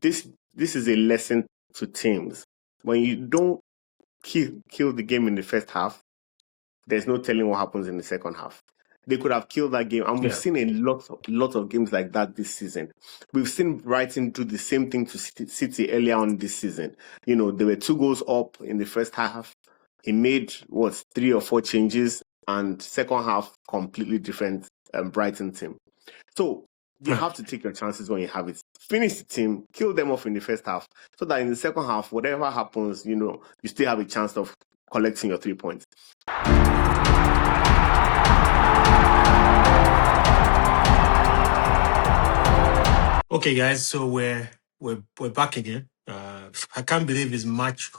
this is a lesson to teams. When you don't kill the game in the first half, there's no telling what happens in the second half. They could have killed that game, and we've Yeah. seen a lot of games like that this season. We've seen Brighton do the same thing to City earlier on this season. You know, there were 2 goals up in the first half. He made 3 or 4 changes, and second half completely different Brighton team. So you Right. have to take your chances when you have it. Finish the team, kill them off in the first half, so that in the second half, whatever happens, you know, you still have a chance of collecting your 3 points. Okay, guys. So we're back again. I can't believe it's match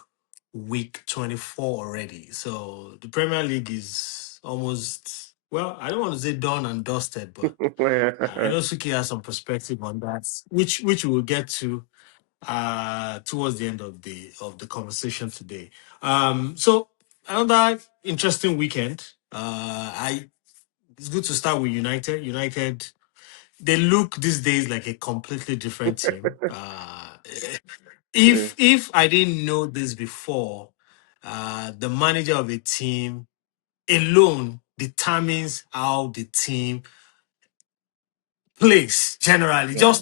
week 24 already. So the Premier League is almost, well, I don't want to say done and dusted, but I know Sukkie has some perspective on that, which we'll get to towards the end of the conversation today. So another interesting weekend. I It's good to start with United. United, they look these days like a completely different team. If I didn't know this before, the manager of a team alone determines how the team plays generally. Yeah,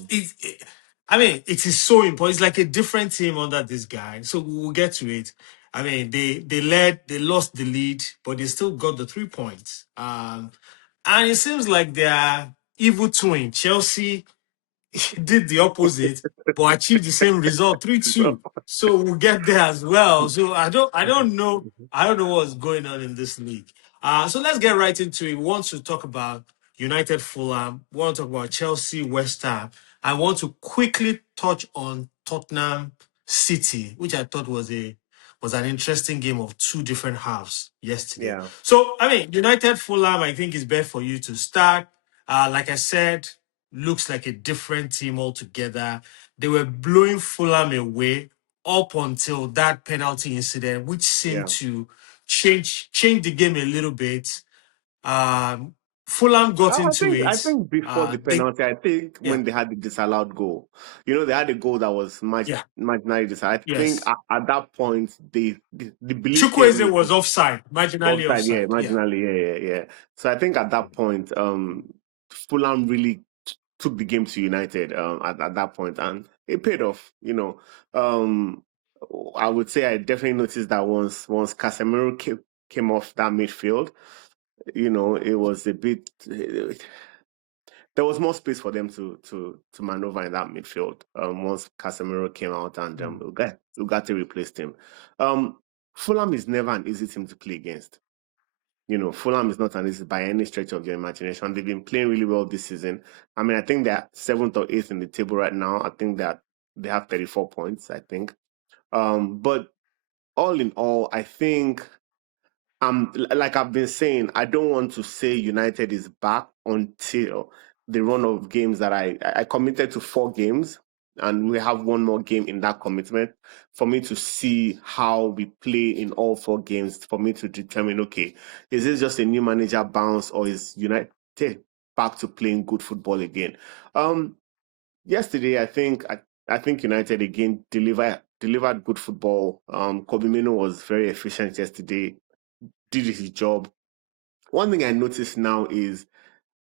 I mean, it is so important. It's like a different team under this guy. So we'll get to it. I mean, they lost the lead, but they still got the 3 points. And it seems like they are evil twin. Chelsea did the opposite, but achieved the same result, 3-2. So we'll get there as well. So I don't know what's going on in this league. So let's get right into it. We want to talk about United, Fulham. We want to talk about Chelsea, West Ham. I want to quickly touch on Tottenham City, which I thought was an interesting game of 2 different halves yesterday. yeah, So I mean, United, Fulham, I think is best for you to start. Like I said, looks like a different team altogether. They were blowing Fulham away up until that penalty incident, which seemed yeah. to change the game a little bit. Um, Fulham got into I it. think before the They penalty, I think Yeah, when they had the disallowed goal, you know, they had a goal that was yeah, marginally disallowed. I think yes. at that point, the belief came Chukwueze in was offside, marginally offside. Yeah, offside. Yeah. marginally. Yeah. So I think at that point, Fulham really took the game to United at that point, and it paid off. You know, um, I would say I definitely noticed that once Casemiro came off that midfield, you know, it was a bit. There was more space for them to maneuver in that midfield. Once Casemiro came out and Mm. Ugarte replaced him. Um, Fulham is never an easy team to play against. You know, Fulham is not an easy by any stretch of your imagination. They've been playing really well this season. I mean, I think they're 7th or 8th in the table right now. I think that they have 34 points, I think. But all in all, I think like I've been saying, I don't want to say United is back until the run of games that I committed to 4 games, and we have one more game in that commitment for me to see how we play in all 4 games, for me to determine, okay, is this just a new manager bounce or is United back to playing good football again? Yesterday, I think United again delivered good football. Kobe Mino was very efficient yesterday, did his job. One thing I notice now is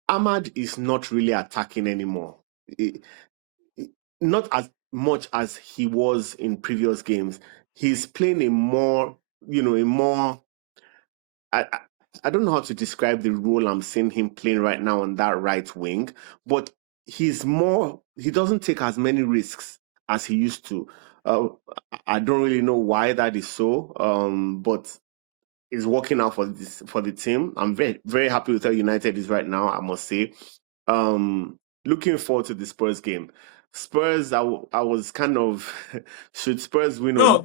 Ahmad is not really attacking anymore. Not as much as he was in previous games. He's playing a more, you know, a more. I, I don't know how to describe the role I'm seeing him playing right now on that right wing, but he's more. He doesn't take as many risks as he used to. Uh, I don't really know why that is so, but is working out for the team. I'm very happy with how United is right now, I must say. Looking forward to the Spurs game. Spurs, I was kind of should Spurs win No, on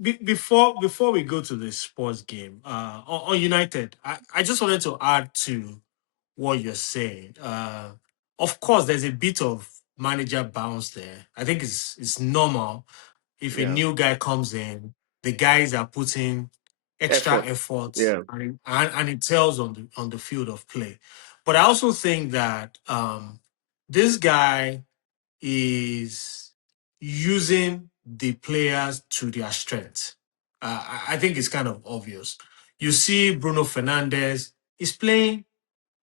before we go to the sports game, on United, I just wanted to add to what you're saying. Of course, there's a bit of manager bounce there. I think it's normal if a yeah new guy comes in, the guys are putting extra effort. effort, Yeah, and it tells on the field of play. But I also think that this guy is using the players to their strength. I think it's kind of obvious. You see, Bruno Fernandes is playing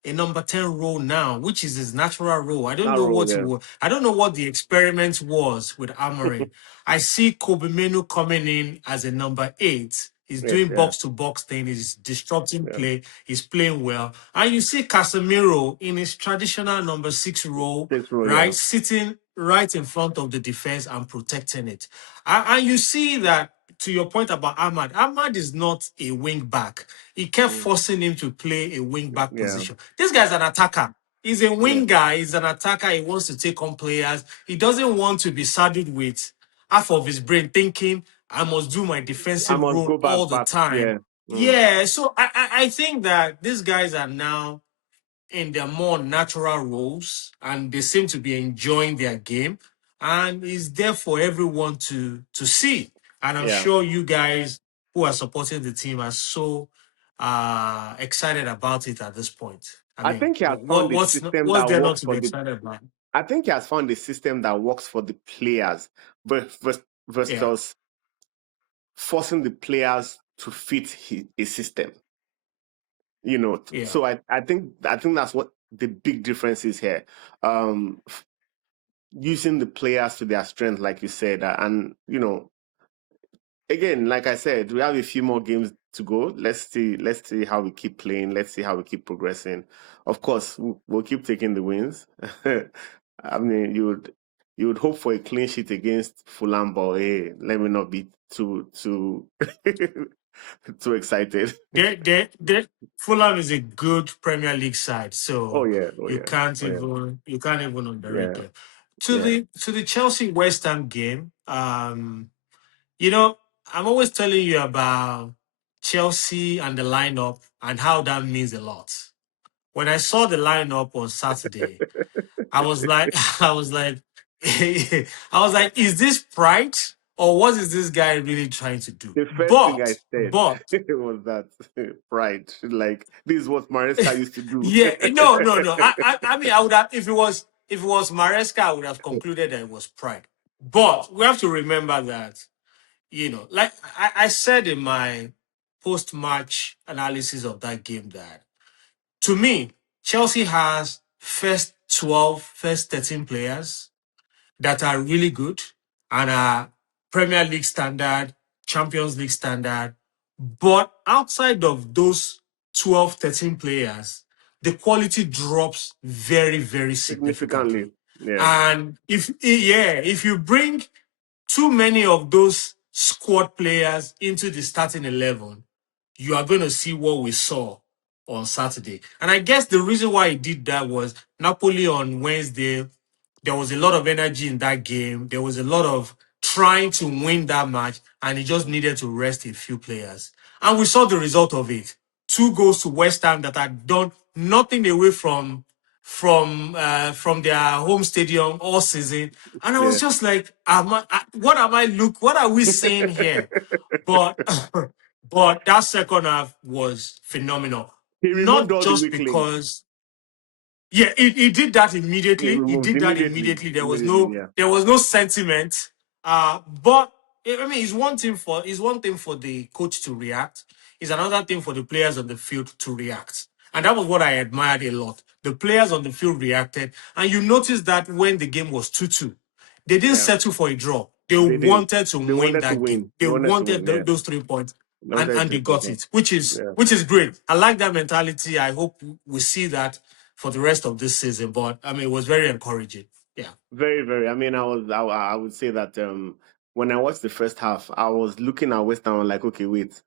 a number 10 role now, which is his natural role. That role, yeah. I don't know what the experiment was with Amorim. I see Kobe Menu coming in as a number 8. He's Yes, doing yeah, box to box thing. He's disrupting yeah. play. He's playing well. And you see Casemiro in his traditional number 6 role, Six role, yeah. right? Sitting right in front of the defense and protecting it. And you see that, to your point about Ahmad is not a wing back. He kept Mm. forcing him to play a wing back Yeah, position. This guy's an attacker. He's a yeah. winger. He's an attacker. He wants to take on players. He doesn't want to be saddled with half of his brain thinking, I must do my I defensive must role go all the back, time. yeah. Mm. Yeah, so I think that these guys are now in their more natural roles and they seem to be enjoying their game and it's there for everyone to see. And I'm Yeah. sure you guys who are supporting the team are so excited about it at this point. I I mean, think he has found a system what's that there not works to for be the excited about? I think he has found a system that works for the players Yeah, versus forcing the players to fit a system. yeah. So I think that's what the big difference is here. Um, Using the players to their strength, like you said, and again, like I said, we have a few more games to go. Let's see how we keep playing. Let's see how we keep progressing. Of course, we'll keep taking the wins. I mean, you would hope for a clean sheet against Fulham, but hey, let me not be too too excited. They Fulham is a good Premier League side, Oh so yeah, oh yeah, oh yeah, you can't even underrate yeah, them. yeah. To the Chelsea West Ham game, you know, I'm always telling you about Chelsea and the lineup and how that means a lot. When I saw the lineup on Saturday, I was like, I was like, I was like, is this pride or what is this guy really trying to do? The first thing I said But was that pride. Like this is what Maresca used to do. yeah, no. I mean, I would have if it was Maresca, I would have concluded that it was pride. But we have to remember that like I said in my post-match analysis of that game that to me, Chelsea has first 13 players that are really good and are Premier League standard, Champions League standard. But outside of those 12, 13 players, the quality drops very, very Significantly. significantly. Yeah. And if you bring too many of those squad players into the starting 11, you are going to see what we saw on Saturday. And I guess the reason why he did that was Napoli on Wednesday, there was a lot of energy in that game. There was a lot of trying to win that match, and he just needed to rest a few players. And we saw the result of it. 2 goals to West Ham that had done nothing away from their home stadium all season. And I was Yeah. just like, what are we saying here? But but that second half was phenomenal. He removed Not all the just weak links. because yeah, he did that He immediately. He removed did that immediately. immediately. Immediately, yeah. There was no sentiment. But I mean, it's one thing for the coach to react. It's another thing for the players on the field to react. And that was what I admired a lot. The players on the field reacted, and you notice that when the game was 2-2, they didn't Yeah. settle for a draw. They They didn't. wanted to They win wanted to that game. win. They They wanted to wanted win, yeah. those 3 points, They wanted and they 3 points, got yeah. it, which is Yeah. great. I like that mentality. I hope we see that for the rest of this season. But I mean, it was very encouraging. Yeah. Very, very. I mean, I would say that when I watched the first half, I was looking at West Ham like, okay, wait,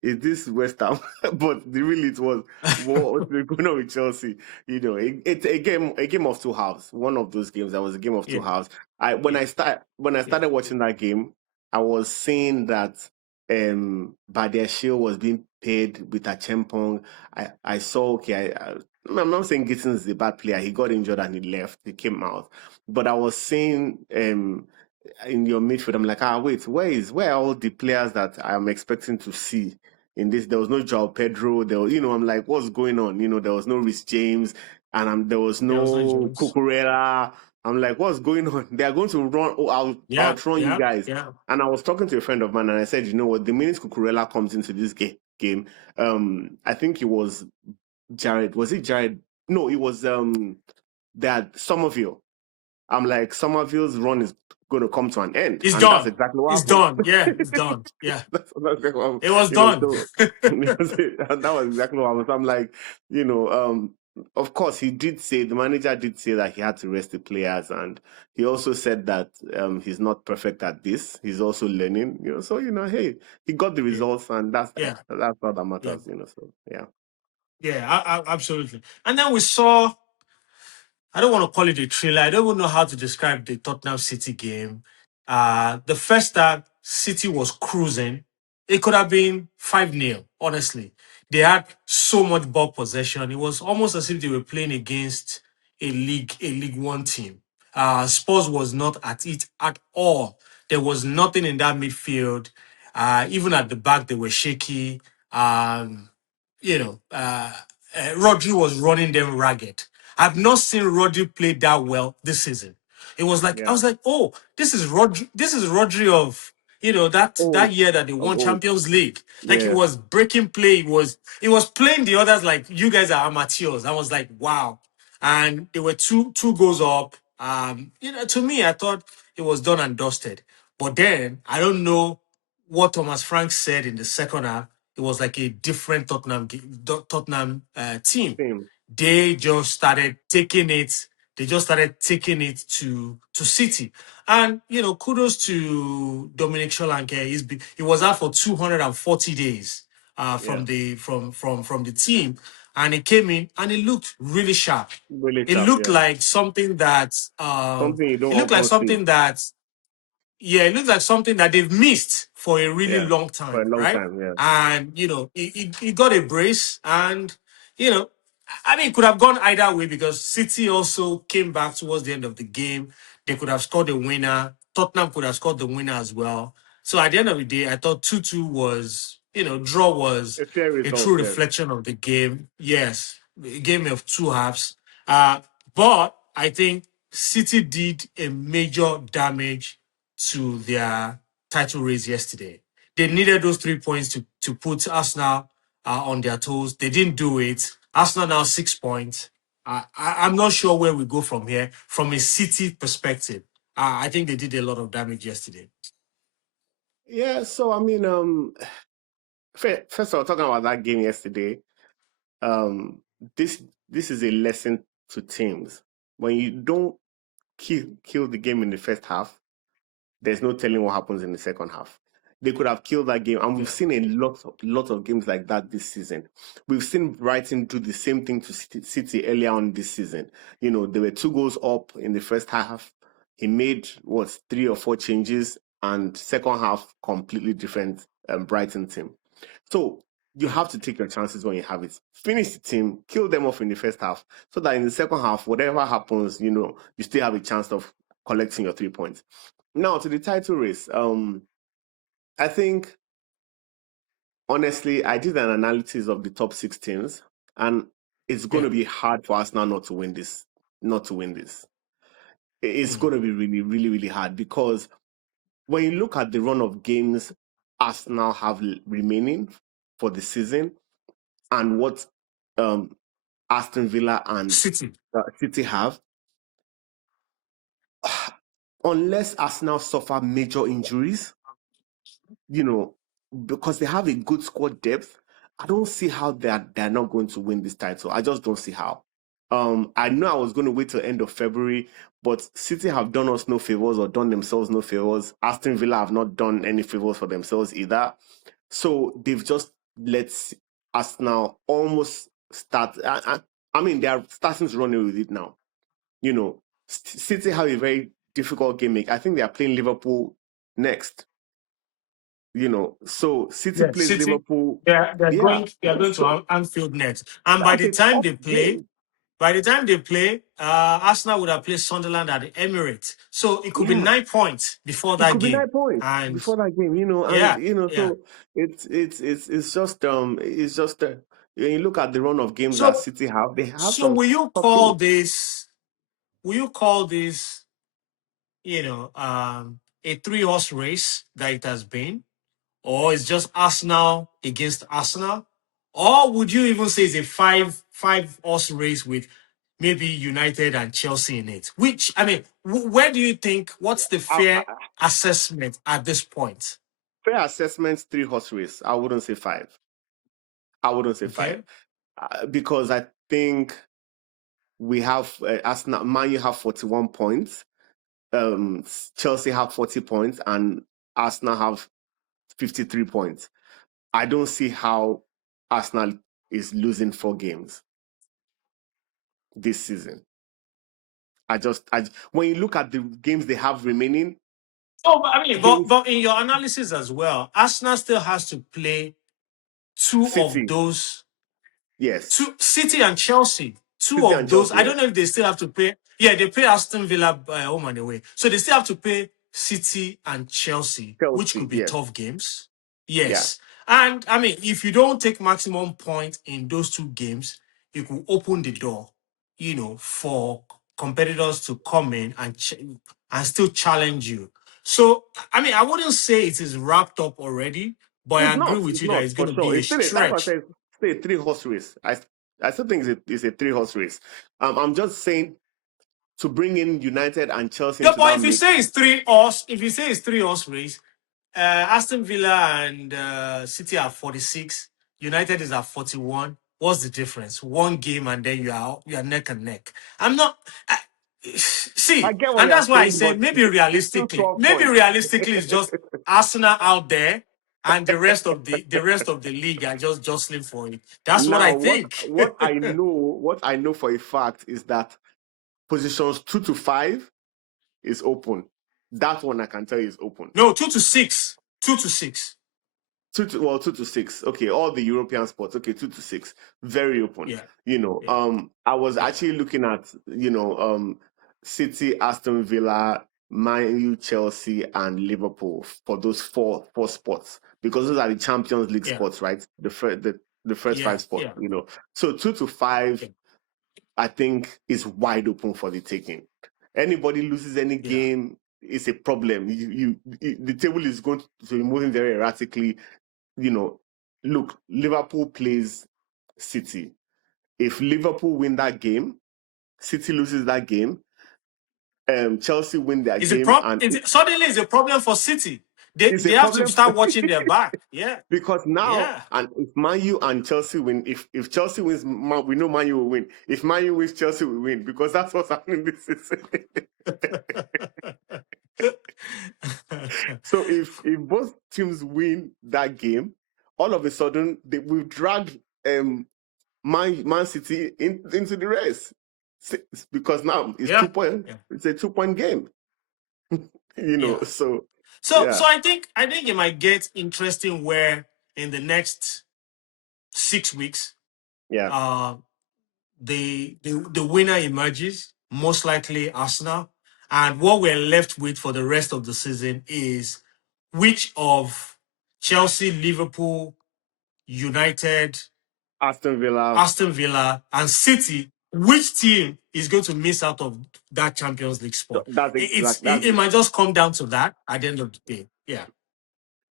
is this West Ham? But really, it was what was going on with Chelsea. It's a game of two halves. One of those games that was a game of two Yeah. halves. I Yeah. when I Yeah. started watching that game, I was seeing that Badiashile was being paid with a Chempong. I saw okay. I'm not saying Gittins is a bad player. He got injured and he left. He came out, but I was seeing in your midfield, I'm like, wait, where are all the players that I'm expecting to see in this? There was no João Pedro. I'm like, what's going on? There was no Rhys James, and there was There was no no Jones. Cucurella. I'm like, what's going on? They are going to run. Oh, I'll Yeah, outrun you yeah, guys. yeah. And I was talking to a friend of mine, and I said, you know what? The minute Cucurella comes into this game, I think it was Jared. Was it Jared? No, it was that Somerville. I'm like, Somerville's run is going to come to an end, It's and that's done. exactly what It's happened. done. Yeah, it's done. Yeah, That's exactly what, it was you know. done. So and that was exactly what happened. So I'm like, of course, he did say the manager did say that he had to rest the players, and he also said that he's not perfect at this. He's also learning. So hey, he got the Yeah, results, and yeah, that's all that yeah, matters. So yeah, yeah. Absolutely. And then we saw. I don't want to call it a thriller. I don't even know how to describe the Tottenham City game. The first time City was cruising, it could have been 5-0, honestly. They had so much ball possession. It was almost as if they were playing against a League One team. Spurs was not at it at all. There was nothing in that midfield. Even at the back, they were shaky. Um, you know, Rodri was running them ragged. I've not seen Rodri play that well this season. It was like I yeah, was like, oh, this is Rodri. This is Rodri of that old year that they of won old, Champions League. Like he yeah, was breaking play. He was playing the others like you guys are amateurs. I was like, wow. And they were two goals up. To me, I thought it was done and dusted. But then I don't know what Thomas Frank said in the second half. It was like a different Tottenham team. same, They just started taking it. They just started taking it to City, and kudos to Dominic Solanke. He was out for 240 days yeah, from the team, and he came in and it looked really sharp. really It sharp, looked yeah, like something that something you don't it looked like often see, something that yeah, it looks like something that they've missed for a really yeah, long for a time, long right? time, yeah. And he got a brace, and you know, I mean, it could have gone either way because City also came back towards the end of the game. They could have scored a winner. Tottenham could have scored the winner as well. So at the end of the day, I thought 2-2 was, draw was A fair a result, true yes. reflection of the game. Yes, a game of two halves. But I think City did a major damage to their title race yesterday. They needed those 3 points to put Arsenal on their toes. They didn't do it. Arsenal now 6 points. I'm not sure where we go from here from a City perspective. I think they did a lot of damage yesterday. Yeah, so I mean, first of all, talking about that game yesterday, um, this this is a lesson to teams. When you don't kill the game in the first half, there's no telling what happens in the second half. They could have killed that game, and we've Yeah. seen a lot of games like that this season. We've seen Brighton do the same thing to City earlier on this season. There were 2 goals up in the first half. He made 3 or 4 changes, and second half completely different Brighton team. So you have to take your chances when you have it. Finish the team, kill them off in the first half, so that in the second half, whatever happens, you still have a chance of collecting your 3 points. Now to the title race. I think honestly, I did an analysis of the top 6 teams, and it's going Yeah. to be hard for us now not to win this. Not to win this. It's Mhm. going to be really, really, really hard because when you look at the run of games Arsenal have remaining for the season and what um, Aston Villa and City. City have, unless Arsenal suffer major injuries, you know, because they have a good squad depth, I don't see how they're not going to win this title. I just don't see how. I know I was going to wait till end of February, but City have done us no favors or done themselves no favors. Aston Villa have not done any favors for themselves either. So they've just let Arsenal almost start. I mean, they are starting to run away with it now. City have a very difficult game. I think they are playing Liverpool next. So City Yeah, plays City. Liverpool. They're Yeah, going. They're going to so Anfield next, and that's a tough game. by the time they play, Arsenal would have played Sunderland at the Emirates, so it could be Yeah, 9 points before it that could be game. 9 points And before that game. And yeah, yeah. so it's just when you look at the run of games that So, City have, they have so some will you tough call games. this? will you call this, a three-horse race that it has been? Or it's just Arsenal against Arsenal? Or would you even say it's a five horse race with maybe United and Chelsea in it? Which, I mean, where do you think, what's the I, fair I, assessment at this point? fair assessment, three horse race. I wouldn't say five. I wouldn't say five Okay. because I think we have Arsenal. Man, you have 41 points. Um, Chelsea have 40 points, and Arsenal have 53 points. I don't see how Arsenal is losing 4 games this season. When you look at the games they have remaining, Oh, but I mean, but, against but in your analysis as well, Arsenal still has to play two of City, those, yes, two City and Chelsea. Two City and of those. Chelsea, I don't yes, know if they still have to pay. Yeah, they pay Aston Villa home and away, so they still have to pay City and Chelsea, which Chelsea, could be yes, tough games. yeah. Yes, and I mean, if you don't take maximum point in those two games, it will open the door, for competitors to come in and and still challenge you. So, I mean, I wouldn't say it is wrapped up already, but I agree with It's you that not it's for going to sure. be a It's still that's what I stretch. said. Still a three horse race. I still think it's a three horse race. I'm just saying to bring in United and Chelsea Yeah, into but that if you mix. say it's three horse, if you say it's three horse race, Aston Villa and City are 46. United is at 41. What's the difference? One game and then you are neck and neck. I'm not. I See, get what and you're that's why I saying, say but it's still 12 maybe points. realistically, it's just Arsenal out there, and the rest of the league are just jostling for it. That's what I Now, think. what I know for a fact is that positions 2 to 5 is open. That one I can tell you is open. No, 2 to 6, 2 to 6. 2 to 6. Okay, all the European sports. Okay, 2 to 6, very open. Yeah, yeah, I was yeah, actually looking at City, Aston Villa, Man U, Chelsea, and Liverpool for those four spots because those are the Champions League yeah, spots, right? The first yeah, 5 spots. yeah, So 2 to 5, yeah, I think, is wide open for the taking. Anybody loses any yeah. game, it's a problem. The table is going to be moving very erratically. you know, Look, Liverpool plays City. If Liverpool win that game, City loses that game, Chelsea win their Is a game, prob and is it, suddenly it's a problem for City. They it's a they have to problem start watching their back. Yeah, because now, yeah. and if Man U and Chelsea win, if Chelsea wins, we know Man U will win. If Man U wins, Chelsea will win because that's what's happening this season. So if both teams win that game, all of a sudden we've dragged Man City into the race because now it's Yeah, 2 point. yeah, It's a 2 point game. yeah. So So yeah, I think it might get interesting where in the next 6 weeks, yeah. uh, the winner emerges, most likely Arsenal, and what we're left with for the rest of the season is which of Chelsea, Liverpool, United, Aston Villa. Aston Villa, and City, which team is going to miss out of that Champions League spot? That's It might just come down to that at the end of the day. Yeah.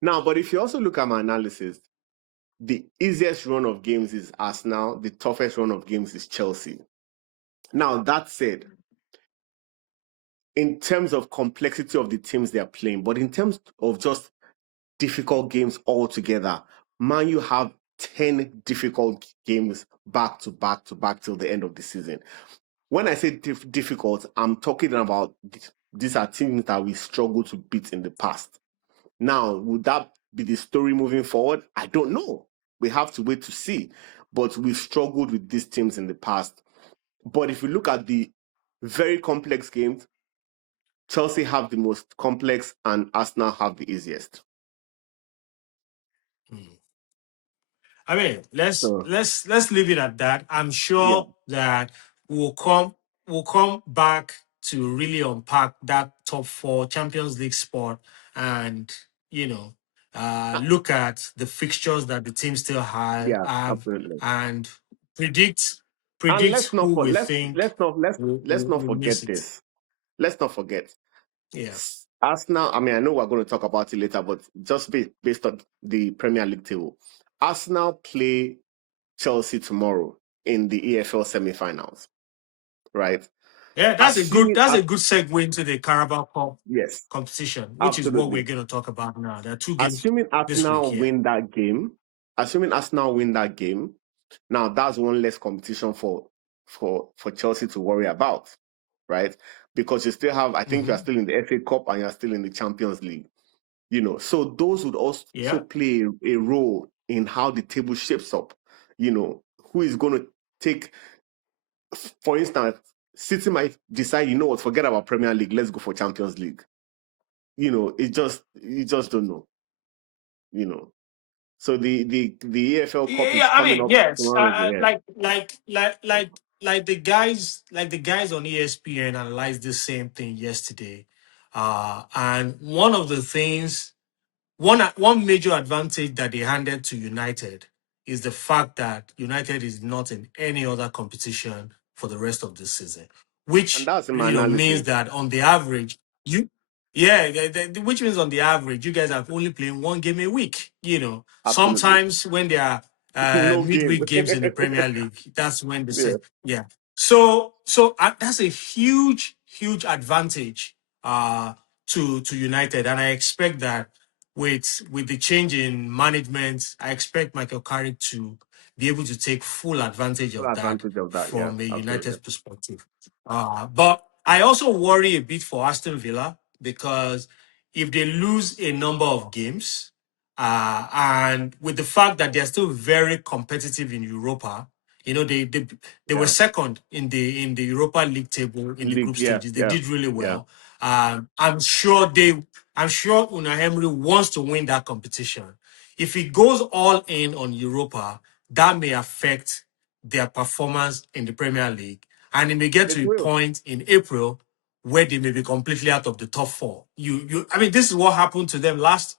now. But if you also look at my analysis, the easiest run of games is Arsenal. The toughest run of games is Chelsea. Now that said, in terms of complexity of the teams they are playing, but in terms of just difficult games altogether, Man U have 10 difficult games back to back to back till the end of the season. When I say difficult, I'm talking about these are teams that we struggled to beat in the past. Now, would that be the story moving forward? I don't know. We have to wait to see. But we've struggled with these teams in the past. But if you look at the very complex games, Chelsea have the most complex and Arsenal have the easiest. Hmm. I mean, let's So, let's let's leave it at that. I'm yeah. sure that we'll come back to really unpack that top four Champions League spot and you know look at the fixtures that the team still Yeah, have absolutely. and predict. And predict who we think let's not will miss forget it. this. Let's not forget. Yeah. Arsenal, I mean, I know we're going to talk about it later, but just based on the Premier League table, Arsenal play Chelsea tomorrow in the EFL semi-finals, right? Yeah, Assuming, that's a good segue into the Carabao Cup yes, competition, which is what we're absolutely. going to talk about now. There are two games Assuming this week Arsenal here. win that game, assuming Arsenal win that game, now that's one less competition for Chelsea to worry about, right? Because you still have, I think you are Hmm. still in the FA Cup and you are still in the Champions League. So those would also Yeah. play a role in how the table shapes up. Who is going to take, for instance, City might decide, what, forget about Premier League, let's go for Champions League. You just don't know. You know, so the EFL Cup Yeah, is I coming mean, up yes, tomorrow. Yeah, like the guys on ESPN analyzed the same thing yesterday, and one of the things one major advantage that they handed to United is the fact that United is not in any other competition for the rest of the season, and which that's in my means analysis. that on the average, yeah, which means on the average, you guys are only playing one game a week. Absolutely, Sometimes when there are no game. midweek games in the Premier League, that's when they Yeah, say, yeah. So that's a huge advantage to United, and I expect that with the change in management, I expect Michael Carrick to be able to take full advantage full of that advantage of that. Yeah, from a absolutely. United's perspective. But I also worry a bit for Aston Villa because if they lose a number of games, and with the fact that they're still very competitive in Europa, they were Yeah, second in the Europa League table in the league. group Yeah, stages. They yeah, did really yeah. well. I'm sure Unai Emery wants to win that competition. If he goes all in on Europa, that may affect their performance in the Premier League, and it may get It to a will. point in April where they may be completely out of the top four. I mean, this is what happened to them last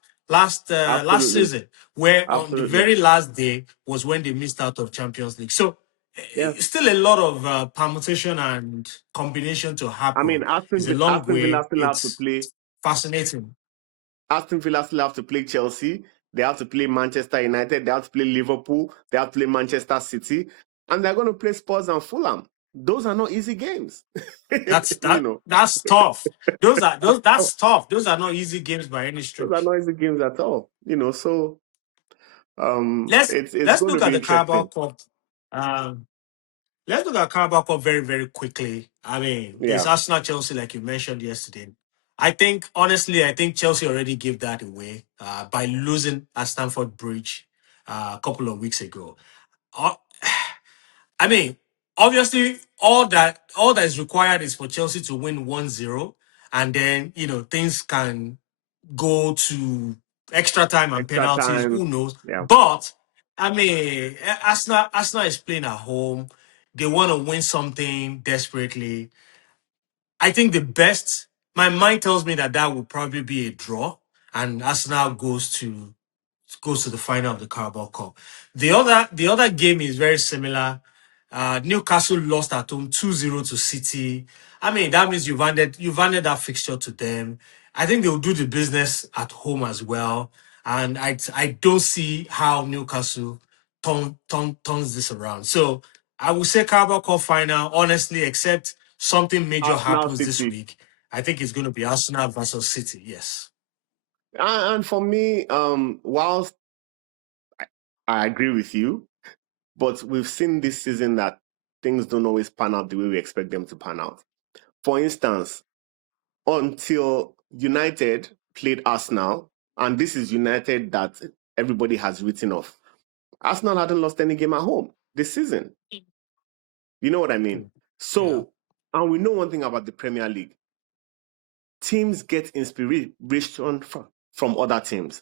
Absolutely, season, where on the absolutely. very last day was when they missed out of Champions League. So Yeah. still a lot of permutation and combination to I mean, happen. It's a long Aston Villa way. still have to It's play. fascinating. Aston Villa still have to play Chelsea. They have to play Manchester United. They have to play Liverpool. They have to play Manchester City, and they're going to play Spurs and Fulham. Those are not easy games. That's you that. know, That's tough. That's tough. Those are not easy games by any those are stretch. not easy games at all. So Let's it's let's going to look at be the Carabao interesting. Cup. Um, let's look at Carabao Cup very quickly. I mean, there's Yeah, Arsenal Chelsea, like you mentioned yesterday. I think Chelsea already gave that away by losing at Stamford Bridge a couple of weeks ago. Uh, I mean, obviously, all that is required is for Chelsea to win 1-0, and then things can go to extra time and extra penalties. time. Who knows? Yeah, But I mean, Arsenal is playing at home. They want to win something desperately. I think the best. My mind tells me that will probably be a draw, and Arsenal goes to the final of the Carabao Cup. The other game is very similar. Newcastle lost at home 2-0 to City. I mean, that means you've handed that fixture to them. I think they'll do the business at home as well. And I don't see how Newcastle turns this around. So I would say Carabao Cup final, honestly, except something major Arsenal happens this City. week. I think it's going to be Arsenal versus City. Yes. And for me, whilst I agree with you, but we've seen this season that things don't always pan out the way we expect them to pan out. For instance, until United played Arsenal, and this is United that everybody has written off, Arsenal hadn't lost any game at home this season. You know what I mean? Yeah. So, and we know one thing about the Premier League, teams get inspiration from other teams.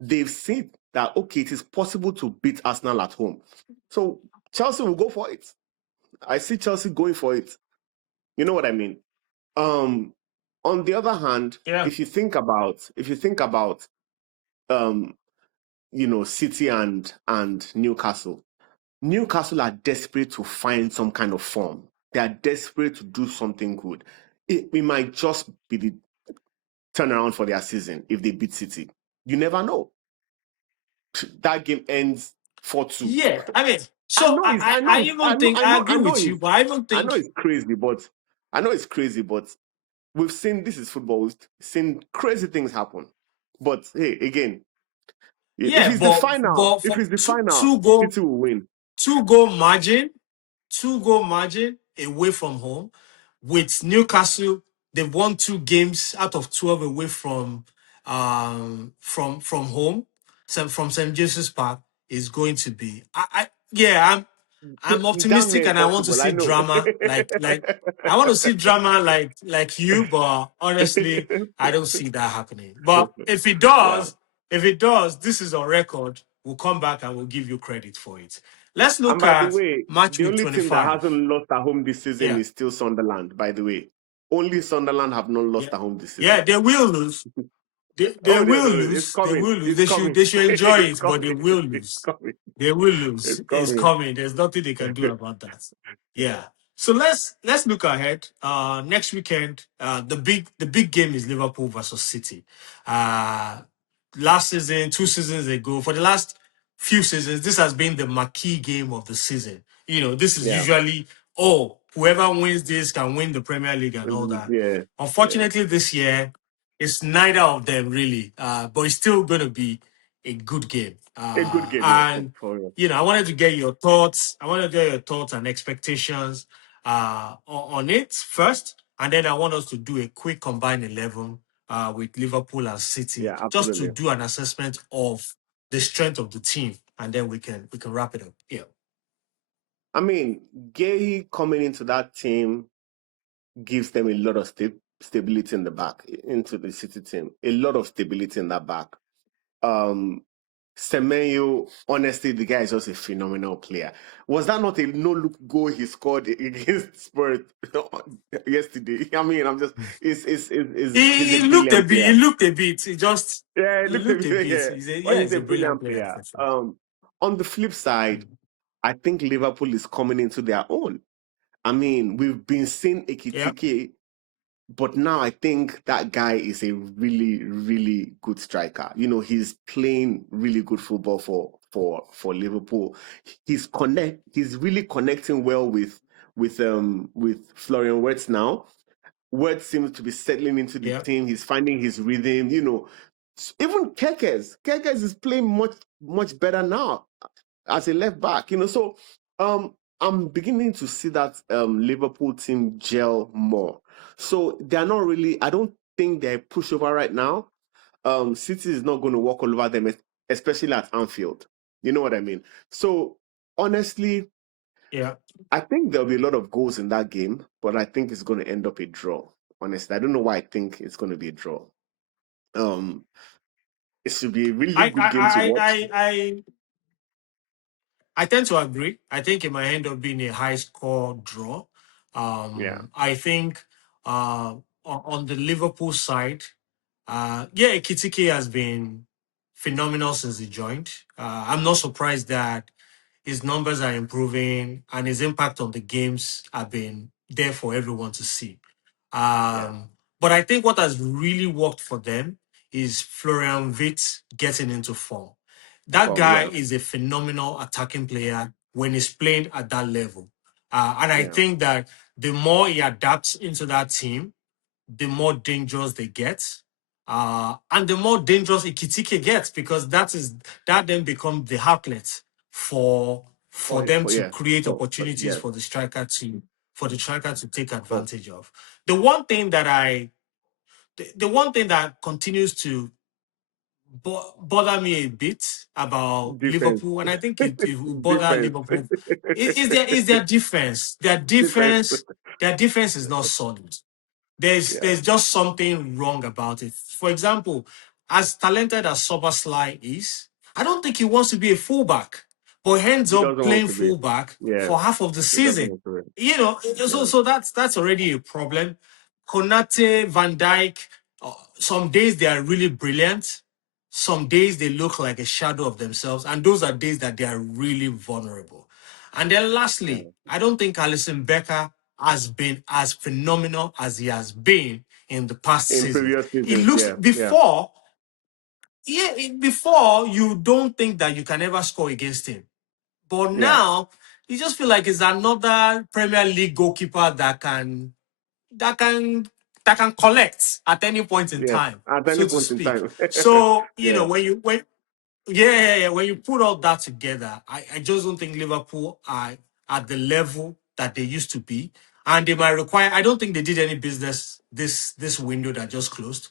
They've seen that, okay, it is possible to beat Arsenal at home. So Chelsea will go for it. I see Chelsea going for it. You know what I mean? Um, on the other hand, Yeah. if you think about um, City and Newcastle, Newcastle are desperate to find some kind of form. They are desperate to do something good. It might just be the turnaround for their season if they beat City. You never know. That game ends 4-2. Yeah, I mean, I so know it's I know I it's I even know think I I know agree I know with you, it's but I even I know think it's crazy, but I know it's crazy, but we've seen this is football. We've seen crazy things happen. But hey, again, yeah, but if for it's the final, two goal City will win. 2 goal margin, 2 goal margin away from home. With Newcastle, they've won 2 games out of 12 away from home. So from St. James's Park is going to be I yeah, I'm Damn optimistic near and I want to impossible. I see know. drama like I want to see drama like you, but honestly, I don't see that happening. But Yeah. if it does, this is on record. We'll come back and we'll give you credit for it. Let's And look by the at way, match the week only team that 25. hasn't lost at home this season Yeah. is still Sunderland, by the way. Only Sunderland have not Yeah. lost at home this Yeah, season. they will lose. They Oh, will it's lose. They coming. will lose. It's coming. They should enjoy It's it, but they coming. will It's lose. coming. They will lose. It's It's coming. coming. There's nothing they can do about that. Yeah. So let's look ahead. Next weekend, the big game is Liverpool versus City. Uh Last season, 2 seasons ago, for the last few seasons, this has been the marquee game of the season. You know, this is Yeah. usually, whoever wins this can win the Premier League and all that. Yeah. Yeah. Unfortunately, this year, it's neither of them really. But it's still going to be a good game. A good game, yeah, And for real. I wanted to get your thoughts. I want to get your thoughts and expectations on it first, and then I want us to do a quick combined 11 with Liverpool and City, Yeah, just to absolutely. do an assessment of the strength of the team, and then we can wrap it up. Yeah, I mean, Gay coming into that team gives them a lot of stability in the back into the City team. A lot of stability in that back. Um, Semenyo, honestly, the guy is just a phenomenal player. Was that not a no-look goal he scored against Spurs yesterday? I mean, I'm just, he's a he looked a brilliant bit. He player. looked a bit. Yeah, He looked a bit. yeah. Well, he's He's a a brilliant brilliant player player. for sure. On the flip side, I think Liverpool is coming into their own. I mean, we've been seeing Yeah, Ekitike, but now I think that guy is a really, really good striker. You know, he's playing really good football for Liverpool. He's really connecting well with Florian Wirtz now. Wirtz seems to be settling into the yeah. team. He's finding his rhythm. You know, even Kekes is playing much better now as a left back. You know, so I'm beginning to see that Liverpool team gel more. So they're not really. I don't think they're a pushover right now. City is not going to walk all over them, especially at Anfield. You know what I mean? So honestly, Yeah. I think there'll be a lot of goals in that game, but I think it's going to end up a draw. Honestly, I don't know why I think it's going to be a draw. Um, it should be a really I good I game to I watch. I I I tend to agree. I think it might end up being a high score draw. Yeah, I think on the Liverpool side, yeah, Ekitike has been phenomenal since he joined. I'm not surprised that his numbers are improving and his impact on the games have been there for everyone to see. yeah. But I think what has really worked for them is Florian Wirtz getting into form. That guy Yeah, is a phenomenal attacking player when he's playing at that level. And I yeah. think that the more he adapts into that team, the more dangerous they get. And the more dangerous Ikitike gets because that then becomes the outlet for them to Yeah, create opportunities yeah. for the striker to take For advantage of. The one thing that the one thing that continues to bother me a bit about defense, Liverpool, and I think it will bother defense, Liverpool, is their defense. defense. Their defense is not solid. Yeah, There's just something wrong about it. For example, as talented as Soberslai is, I don't think he wants to be a fullback, but he ends he up doesn't want playing to be. fullback Yeah, for half of the he doesn't season. want to be. So Yeah, that's already a problem. Konate, Van Dijk, some days they are really brilliant. Some days they look like a shadow of themselves, and those are days that they are really vulnerable. And then Yeah. lastly, I don't think Alisson Becker has been as phenomenal as he has been in the past In season. previous It seasons, looks yeah, yeah, before, yeah, before you don't think that you can ever score against him. But yeah, now you just feel like it's another Premier League goalkeeper that can that can collect at any point in yes. time, At any so to point in speak. time. So Yeah. when yeah. When you put all that together, I just don't think Liverpool are at the level that they used to be. And they might require, I don't think they did any business this window that just closed.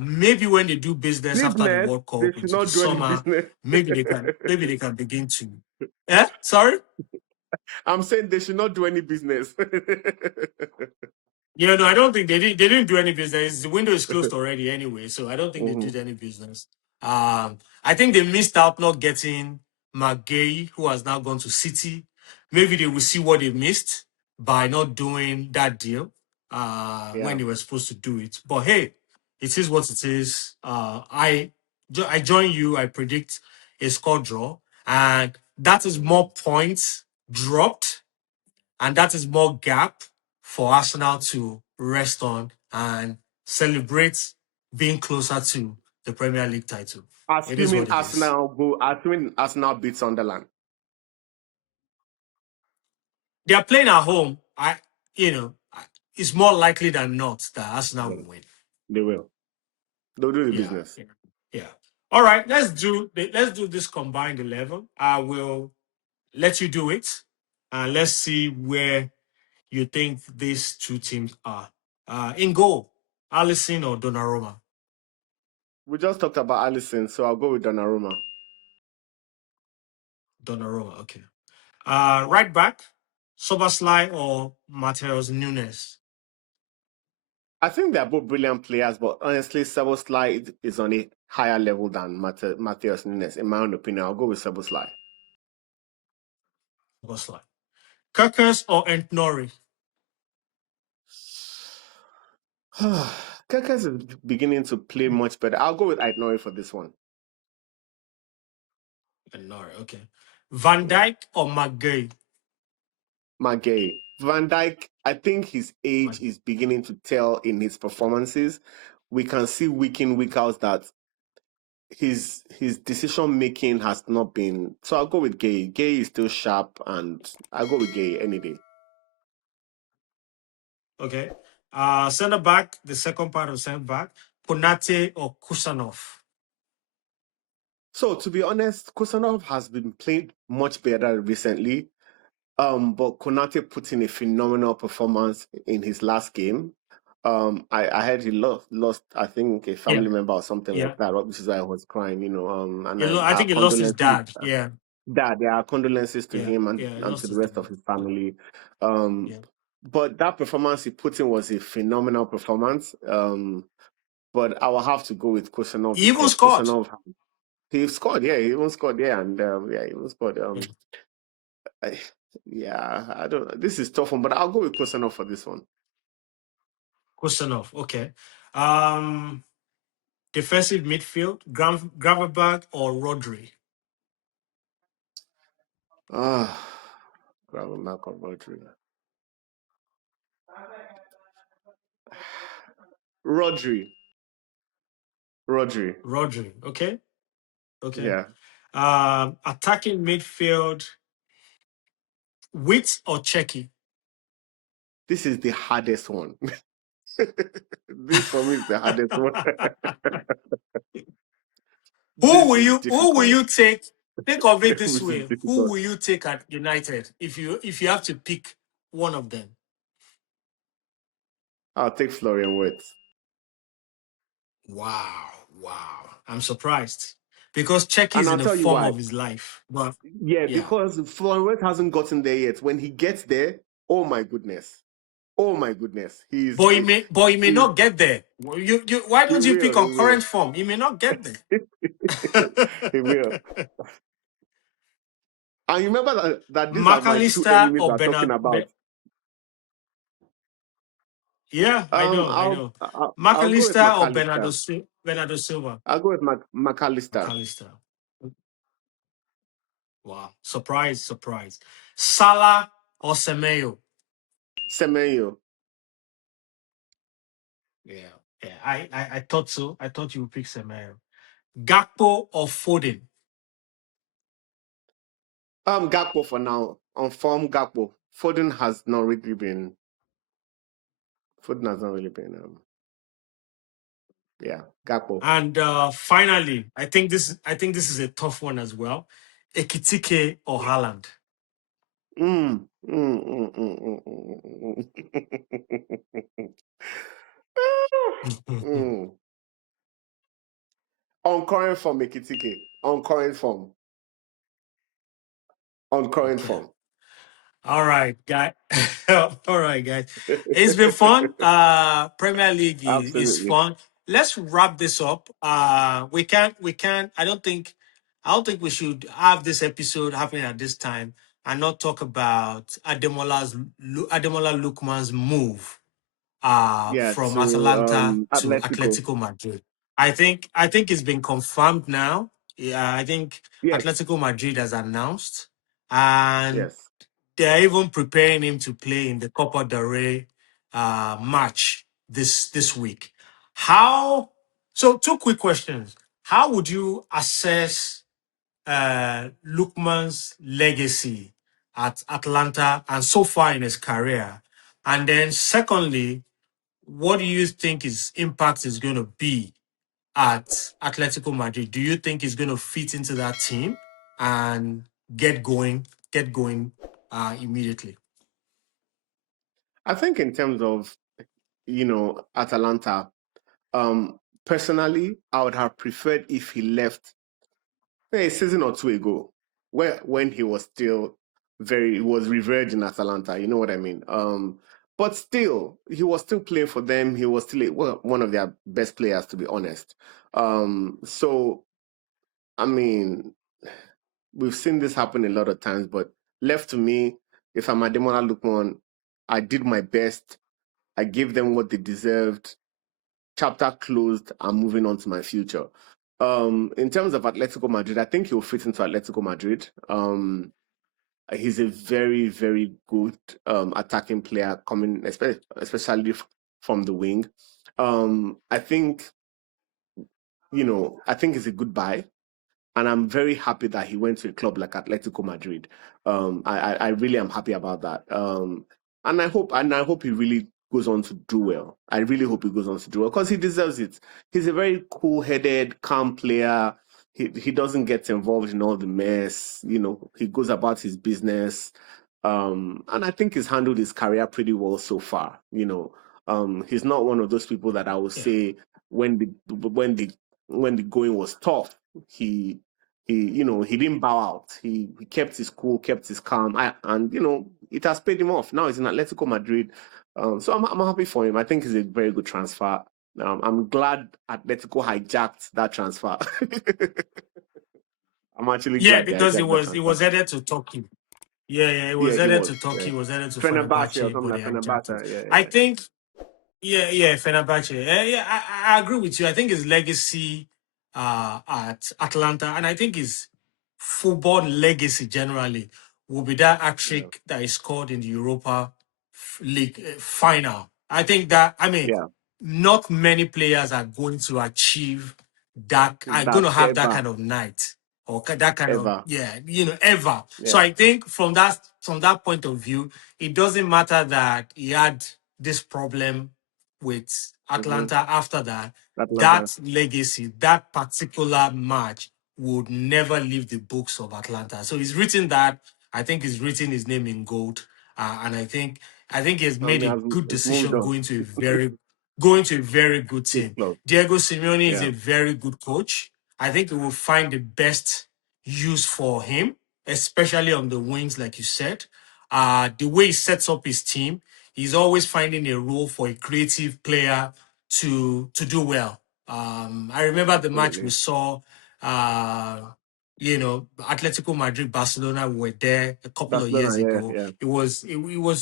Maybe when they do business after the Business, World they Cup should into the not do any summer, business. maybe they can begin to. Yeah, sorry? I'm saying they should not do any business. Yeah, no, I don't think they didn't do any business. The window is closed already anyway, so I don't think they Hmm. did any business. I think they missed out not getting McGay, who has now gone to City. Maybe they will see what they missed by not doing that deal when Yeah. they were supposed to do it. But hey, it is what it is. I join you. I predict a score draw, and that is more points dropped, and that is more gap for Arsenal to rest on and celebrate being closer to the Premier League title. It is what it is. Assuming Arsenal beats Sunderland. They are playing at home. It's more likely than not that Arsenal Yeah, will win. they will. They'll do the Yeah, business. yeah, yeah. All right, let's do this combined 11. I will let you do it, and let's see where you think these two teams are. In goal, Allison or Donnarumma? We just talked about Allison, so I'll go with Donnarumma. Donnarumma, okay. Right back, Soberslai or Mateus Nunes? I think they're both brilliant players, but honestly, Szoboszlai is on a higher level than Matheus Nunes. In my own opinion, I'll go with Szoboszlai. Soberslai. Kirkers or Entnori? Kekes is beginning to play much better. I'll go with Aitnori for this one. Entnori, okay. Van Yeah. Dijk or McGay? Magay. Van Dijk, I think his age is beginning to tell in his performances. We can see week in, week out that his decision making has not been. So I'll go with Gay. Gay is still sharp, and I'll go with Gay any day. Okay. Center back, the second part of center back, Konate or Kusanov? So to be honest, Kusanov has been playing much better recently. But Konate put in a phenomenal performance in his last game. I heard he lost, I think, a Yeah, family member or something like yeah. that, which is why I was crying, and I our think he lost his condolences, dad. Yeah, there are condolences to yeah, him yeah. He and to lost the his rest of dad. his Yeah, family. Um, yeah. but that performance he put in was a phenomenal performance. But I will have to go with Kusanov He even because scored. Kusanov he scored, yeah, he even scored, yeah, and yeah, he even scored. Yeah. I, yeah, I don't. This is tough one, but I'll go with Kusanov for this one. Kusanov, okay. Um, Defensive midfield, Gravenberg or Rodri? Ah, grab a mark of Rodri. Rodri. Rodri. Rodri, okay, okay. Yeah, Attacking midfield, Wit or Checky? this is the hardest one. This for me is the hardest one. This is Who will difficult. you take? Think of it this This is way: who difficult. will you take at United if you have to pick one of them? I'll take Florian Wirtz. Wow, wow! I'm surprised because Checky And is I'll in the tell you form why. of his life. But Yeah, yeah, because Florian Wirtz hasn't gotten there yet. When he gets there, oh my goodness. Oh my goodness. but he may He's not get there. Well, why he don't you pick will, he on will. current form? He may not get there. He will. And you remember that these are my two McAllister enemies or we're talking Bernard? about. Yeah, I know, I I'll, know. I'll go with McAllister or McAllister. Bernardo Silva? I'll go with McAllister. McAllister. Wow. Surprise, surprise. Salah or Semeyo? Semenyo. Yeah. Yeah. I thought so. I thought you would pick Semeyo. Gakpo or Foden? Gakpo for now. On form, Gakpo. Foden has not really been. Yeah, Gakpo. And finally, I think this is a tough one as well. Ekitike or Haaland? Mm, mm, mm, mm, mm, mm, mm. On current form, Ekitike. On current form. On current Okay. form. All right, guys. All right, guys. It's been fun. Premier League is Absolutely. fun. Let's wrap this up. We can't. I don't think we should have this episode happening at this time and not talk about Ademola Lookman's move Yeah, from to Atalanta to Atletico. Atletico Madrid. I think it's been confirmed now. Yeah, I think Yes, Atletico Madrid has announced, and yes. they're even preparing him to play in the Copa del Rey match this week. How? So, two quick questions. How would you assess Lookman's legacy at Atlanta and so far in his career? And then, secondly, what do you think his impact is going to be at Atletico Madrid? Do you think he's going to fit into that team and get going immediately? I think in terms of, Atalanta, personally, I would have preferred if he left a season or two ago, where when he was still he was revered in Atalanta. You know what I mean? But still, he was still playing for them. He was still one of their best players, to be honest. So I mean, we've seen this happen a lot of times. But left to me, if I'm Ademola Lookman, I did my best. I gave them what they deserved. Chapter closed. I'm moving on to my future. In terms of Atletico Madrid, I think he'll fit into Atletico Madrid. He's a very, very good attacking player, coming especially from the wing. I think I think it's a good buy, and I'm very happy that he went to a club like Atletico Madrid. I really am happy about that. And I hope he really goes on to do well. I really hope he goes on to do well because he deserves it. He's a very cool-headed, calm player. He doesn't get involved in all the mess. He goes about his business. And I think he's handled his career pretty well so far. He's not one of those people that I would Yeah. say when the going was tough, he didn't bow out. He kept his cool, kept his calm, and it has paid him off. Now he's in Atletico Madrid, so I'm happy for him. I think it's a very good transfer. I'm glad Atletico hijacked that transfer. I'm actually Yeah, glad they because it hijacked that was it transfer. was headed to Turkey. Yeah, it Yeah, was he headed was. to Yeah. Turkey, it was headed to Fenerbahce or Fenerbahce, something but they like hijacked it. Fenerbahce. Yeah, I yeah, think, yeah, Fenerbahce. Yeah, I agree with you. I think his legacy at Atlanta, and I think his football legacy generally will be that hat yeah, trick that he scored in the Europa League final. I think that, I mean, yeah. not many players are going to achieve that, are going That to have that ever, kind of night or that kind of, ever. yeah, ever. So Yeah. I think from that point of view, it doesn't matter that he had this problem with Mm-hmm. Atlanta after that. Atlanta. That legacy, that particular match would never leave the books of Atlanta. So he's written that. I think he's written his name in gold, and I think he has made a good Has moved decision on. going to a very good Big team. club. Diego Simeone is Yeah. a very good coach. I think he will find the best use for him, especially on the wings, like you said. The way he sets up his team, he's always finding a role for a creative player to do well. I remember the match we Absolutely. saw. Atletico Madrid, Barcelona were there a couple of years Barcelona. Yeah, ago. yeah.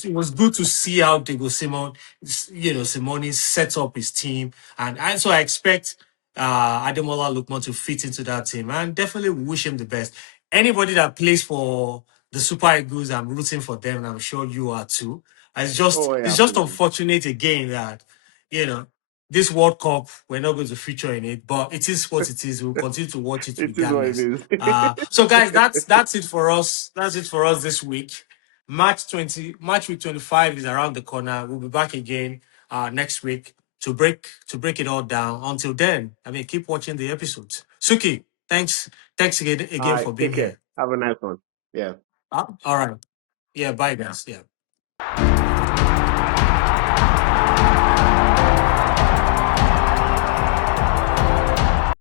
It was good to see how Diego Simone set up his team, and so I expect Ademola Lookman to fit into that team, and definitely wish him the best. anybody that plays for the Super Eagles, I'm rooting for them, and I'm sure you are too. Oh yeah, It's just absolutely. unfortunate again that you know this World Cup we're not going to feature in it, but it is what it is. We'll continue to watch it It is what it regardless. is. So guys, that's it for us. That's it for us this week. Match week 25 is around the corner. We'll be back again next week to break it all down. Until then, I mean, keep watching the episodes. Suki, thanks again All right, for being take care. here. Have a nice one. Yeah. All right. Yeah, bye guys. Yeah.